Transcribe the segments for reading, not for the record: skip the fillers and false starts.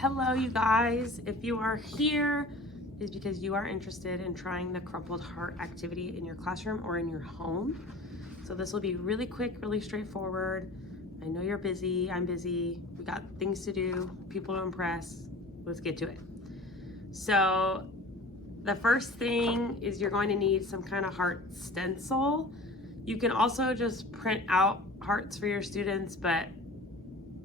Hello, you guys. If you are here, it's because you are interested in trying the crumpled heart activity in your classroom or in your home. So this will be really quick, really straightforward. I know you're busy, I'm busy, we got things to do, people to impress. Let's get to it. So the first thing is you're going to need some kind of heart stencil. You can also just print out hearts for your students, but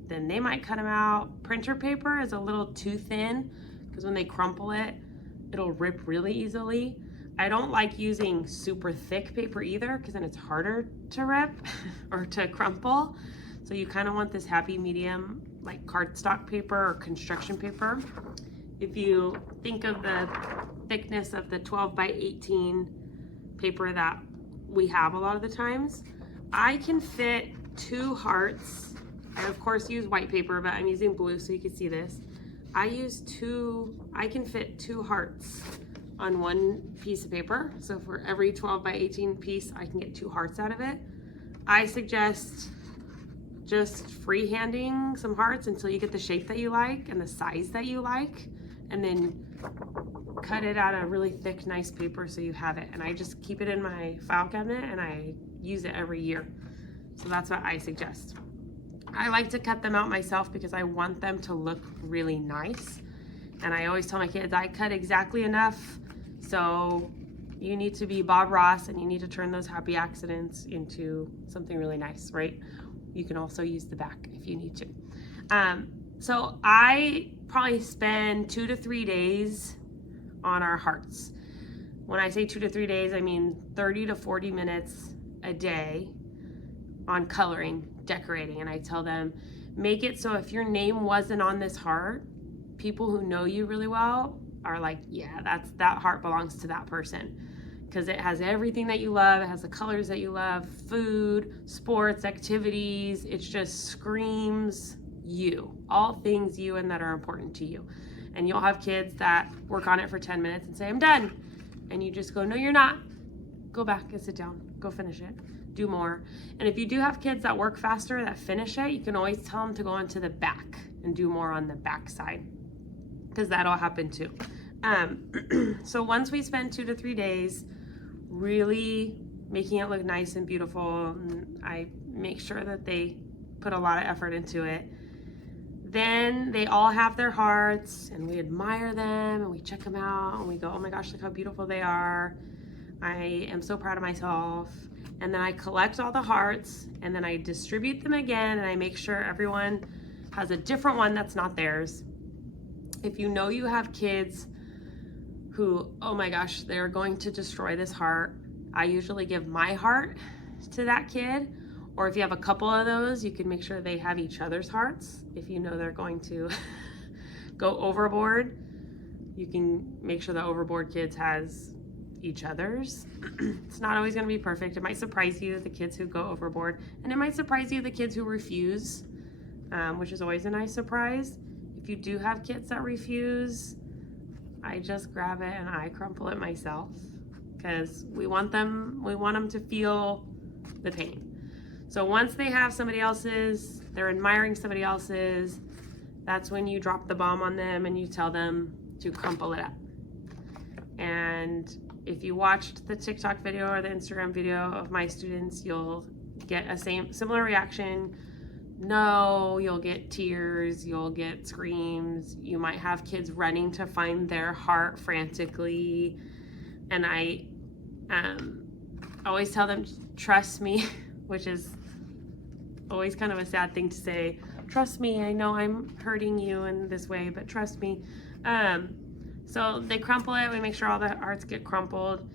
then they might cut them out. Printer paper is a little too thin because when they crumple it, it'll rip really easily. I don't like using super thick paper either because then it's harder to rip or to crumple. So you kind of want this happy medium, like cardstock paper or construction paper. If you think of the thickness of the 12 by 18 paper that we have a lot of the times, I can fit 2 hearts. I of course use white paper, but I'm using blue so you can see this. I can fit 2 hearts on one piece of paper. So for every 12 by 18 piece, I can get 2 hearts out of it. I suggest just freehanding some hearts until you get the shape that you like and the size that you like, and then cut it out of really thick, nice paper so you have it. And I just keep it in my file cabinet and I use it every year. So that's what I suggest. I like to cut them out myself because I want them to look really nice. And I always tell my kids, I cut exactly enough. So you need to be Bob Ross and you need to turn those happy accidents into something really nice, right? You can also use the back if you need to. So I probably spend 2 to 3 days on our hearts. When I say 2 to 3 days, I mean 30 to 40 minutes a day on coloring, decorating. And I tell them, make it so if your name wasn't on this heart, people who know you really well are like, yeah, that heart belongs to that person. Because it has everything that you love, it has the colors that you love, food, sports, activities. It just screams you, all things you and that are important to you. And you'll have kids that work on it for 10 minutes and say, I'm done. And you just go, no, you're not. Go back and sit down, go finish it, do more. And if you do have kids that work faster, that finish it, you can always tell them to go onto the back and do more on the back side, because that'll happen too. So once we spend 2 to 3 days really making it look nice and beautiful, and I make sure that they put a lot of effort into it, then they all have their hearts and we admire them and we check them out and we go, oh my gosh, look how beautiful they are. I am so proud of myself. And then I collect all the hearts and then I distribute them again, and I make sure everyone has a different one that's not theirs. If you know you have kids who, oh my gosh, they're going to destroy this heart, I usually give my heart to that kid. Or if you have a couple of those, you can make sure they have each other's hearts. If you know they're going to go overboard, you can make sure the overboard kids has each other's. It's not always going to be perfect. It might surprise you, the kids who go overboard, and it might surprise you, the kids who refuse, which is always a nice surprise. If you do have kids that refuse, I just grab it and I crumple it myself, because we want them to feel the pain. So once they have somebody else's, they're admiring somebody else's, that's when you drop the bomb on them and you tell them to crumple it up. And if you watched the TikTok video or the Instagram video of my students, you'll get a similar reaction. No, you'll get tears, you'll get screams, you might have kids running to find their heart frantically. And I always tell them, trust me, which is always kind of a sad thing to say. Trust me, I know I'm hurting you in this way, but trust me. So they crumple it, we make sure all the hearts get crumpled,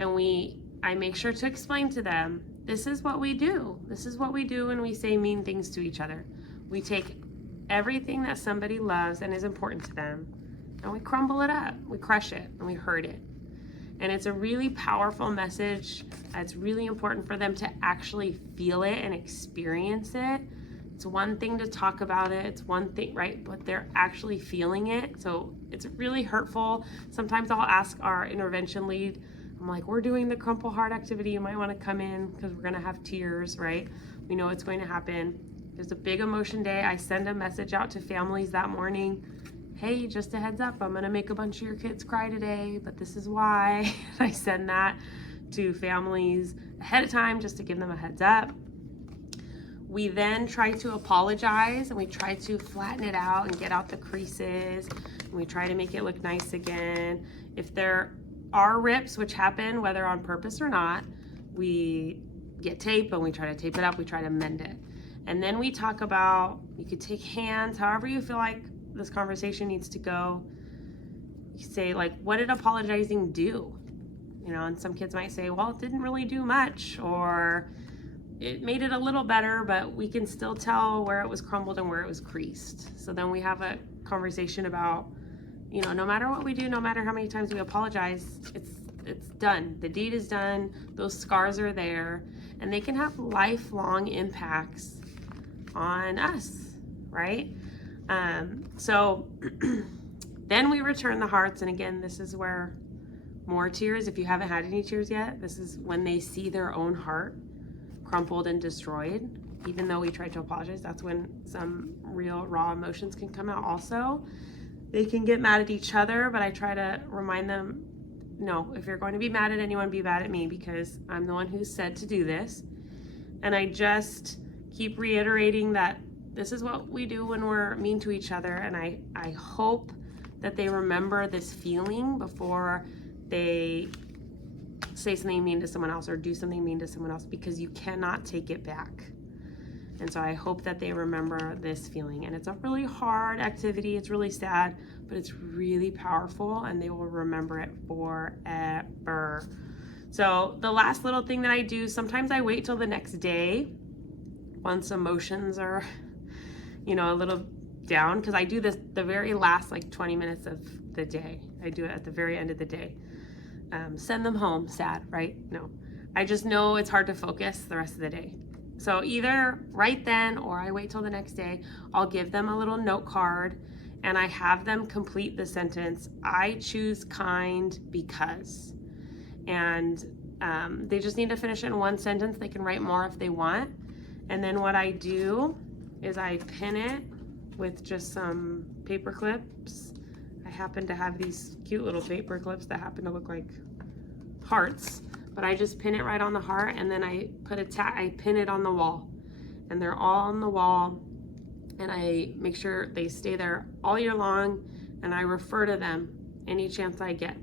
and I make sure to explain to them, this is what we do. This is what we do when we say mean things to each other. We take everything that somebody loves and is important to them, and we crumble it up, we crush it, and we hurt it. And it's a really powerful message. It's really important for them to actually feel it and experience it. It's one thing to talk about it, it's one thing, right? But they're actually feeling it. So it's really hurtful. Sometimes I'll ask our intervention lead, I'm like, we're doing the crumple heart activity. You might want to come in because we're going to have tears, right? We know it's going to happen. There's a big emotion day. I send a message out to families that morning. hey, just a heads up, I'm gonna make a bunch of your kids cry today, but this is why. I send that to families ahead of time just to give them a heads up. We then try to apologize, and we try to flatten it out and get out the creases, and we try to make it look nice again. If there are rips, which happen whether on purpose or not, we get tape and we try to tape it up, we try to mend it. And then we talk about, you could take hands, however you feel like this conversation needs to go. You say, like, what did apologizing do? You know, and some kids might say, well, it didn't really do much, or it made it a little better, but we can still tell where it was crumbled and where it was creased. So then we have a conversation about, you know, no matter what we do, no matter how many times we apologize, it's done. The deed is done. Those scars are there, and they can have lifelong impacts on us, right? So then we return the hearts, and again, this is where more tears, if you haven't had any tears yet, this is when they see their own heart crumpled and destroyed. Even though we tried to apologize, that's when some real raw emotions can come out also. They can get mad at each other, but I try to remind them, no, if you're going to be mad at anyone, be mad at me, because I'm the one who said to do this. And I just keep reiterating that this is what we do when we're mean to each other, and I hope that they remember this feeling before they say something mean to someone else or do something mean to someone else, because you cannot take it back. And so I hope that they remember this feeling. And it's a really hard activity. It's really sad, but it's really powerful, and they will remember it forever. So the last little thing that I do, sometimes I wait till the next day once emotions are, you know, a little down, because I do this the very last like 20 minutes of the day. I do it at the very end of the day. Send them home sad, right? No, I just know it's hard to focus the rest of the day. So either right then, or I wait till the next day, I'll give them a little note card, and I have them complete the sentence, I choose kind because. And they just need to finish it in one sentence. They can write more if they want. And then what I do is I pin it with just some paper clips. I happen to have these cute little paper clips that happen to look like hearts, but I just pin it right on the heart, and then I put I pin it on the wall, and they're all on the wall, and I make sure they stay there all year long, and I refer to them any chance I get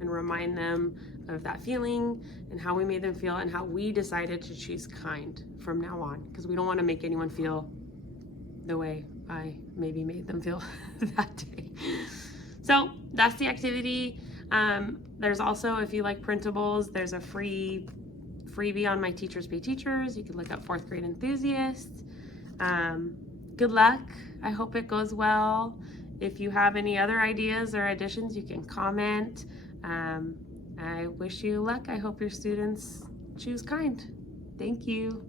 and remind them of that feeling and how we made them feel and how we decided to choose kind from now on, because we don't want to make anyone feel the way I maybe made them feel that day. So that's the activity. There's also, if you like printables, there's a freebie on my Teachers Pay Teachers. You can look up 4th grade enthusiasts. Good luck. I hope it goes well. If you have any other ideas or additions, you can comment. I wish you luck. I hope your students choose kind. Thank you.